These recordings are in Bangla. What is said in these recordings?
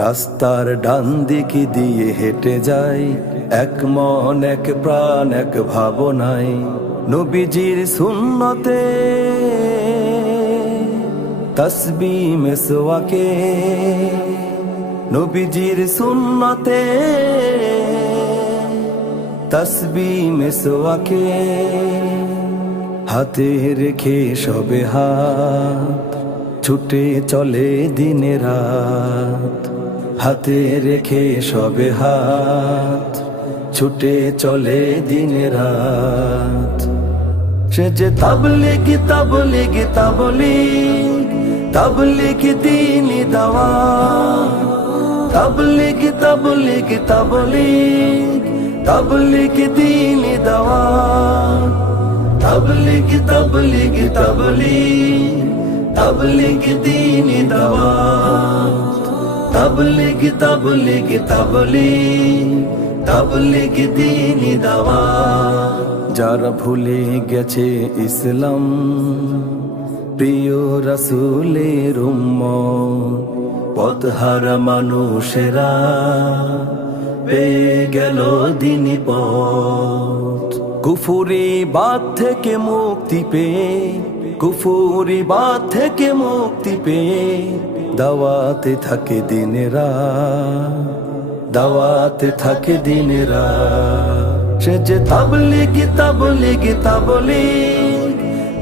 রাস্তার ডান দিকে দিয়ে হেঁটে যাই, এক মন এক প্রাণ এক ভাবনায় নবীজির সুন্নতে তসবিহ মিসওয়াকে, নবীজির সুন্নতে তসবিহ মিসওয়াকে হাতে রেখে সবে হাত ছুটে চলে দিন রাত, হাতে রেখে সবে হাত ছুটে চলে দিন রাত। সে যে তাবলীগ তাবলীগ তাবলীগ তাবলীগ দ্বীন দাওয়াত, তাবলীগ তাবলীগ তাবলীগ তাবলীগ দ্বীন দাওয়াত, তাবলীগ তাবলীগ তাবলীগ তাবলীগ দ্বীন দাওয়াত, তাবলীগ তাবলীগ তাবলীগ তাবলীগ দ্বীন দাওয়াত। যারা ভুলে গেছে ইসলাম প্রিয় রাসূলের উম্মত, পথহারা মানুষেরা পেয়ে গেল দ্বীনি পথ। কুফরি বাদ থেকে মুক্তি পেয়ে, কুফরি বাদ থেকে মুক্তি পেয়ে দাওয়াতে থাকে দিন রাত, দাওয়াতে থাকে দিন রাত। সে যে তাবলীগ তাবলীগ তাবলীগ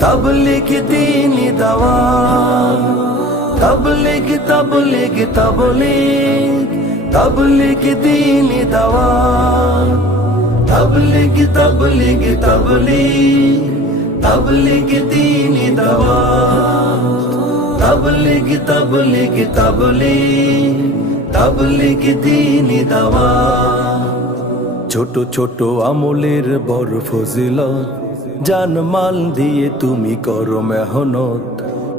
তাবলীগ দ্বীন দাওয়াত, তাবলীগ তাবলীগ তাবলীগ তাবলীগ দ্বীন দাওয়াত, তাবলীগ তাবলীগ তাবলীগ তাবলীগ দ্বীন দাওয়াত, তাবলীগ তাবলীগ তাবলীগ তাবলীগ দ্বীন দাওয়াত। ছোট ছোট আমলের বড় ফজিলত, জানমাল দিয়ে তুমি করো মেহনত।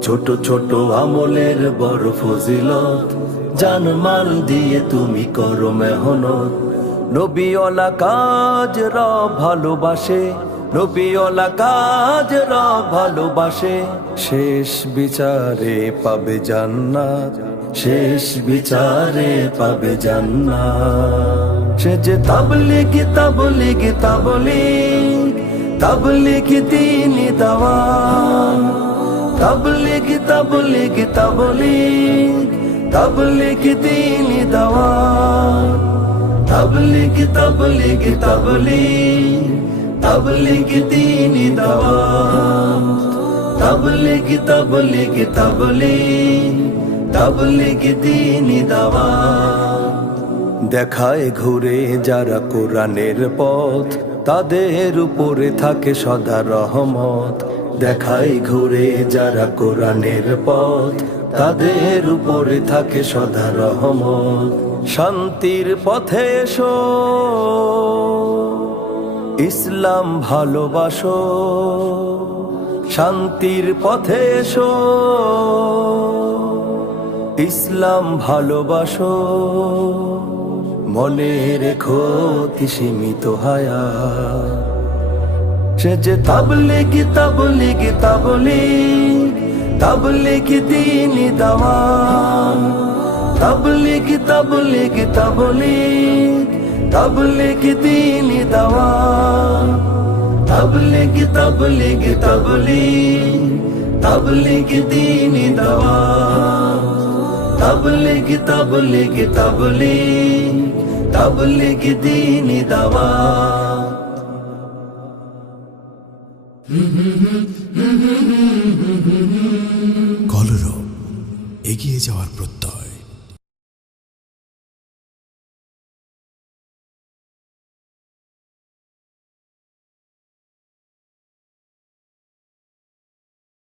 ছোট ছোট আমলের বড় ফজিলত, জানমাল দিয়ে তুমি করো মেহনত। নবীওয়ালা কাজ রব ভালোবাসে, নবীওয়ালা কাজ রব ভালোবাসে। শেষ বিচারে পাবে জান্নাত, শেষ বিচারে পাবে জান্নাত। সে যে তাবলীগ তাবলীগ তাবলীগ তাবলীগ দ্বীন দাওয়াত, তাবলীগ তাবলীগ তাবলীগ তাবলীগ দ্বীন দাওয়াত, তাবলীগ তাবলীগ তাবলীগ তাবলীগ দ্বীন দাওয়াত, তাবলীগ তাবলীগ তাবলীগ তাবলীগ দ্বীন দাওয়াত। দেখায় ঘুরে যারা কোরআনের পথ, তাদের উপরে থাকে সদা রহমত। দেখায় ঘুরে যারা কোরআনের পথ, তাদের উপরে থাকে সদা রহমত। শান্তির পথে এসো, ইসলাম ভালোবাসো, শান্তির পথে এসো, ইসলাম ভালোবাসো। মনে রেখো কি সীমিত হায়াত। সে যে তাবলীগ তাবলীগ তাবলীগ তাবলীগ দ্বীন দাওয়াত, তাবলীগ তাবলীগ তাবলীগ তাবলীগ দ্বীন দাওয়াত, তাবলীগ তাবলীগ তাবলীগ তাবলীগ দ্বীন দাওয়াত, তাবলীগ তাবলীগ তাবলীগ তাবলীগ দ্বীন দাওয়াত। কলরব, এগিয়ে যাওয়ার প্রত্যয়।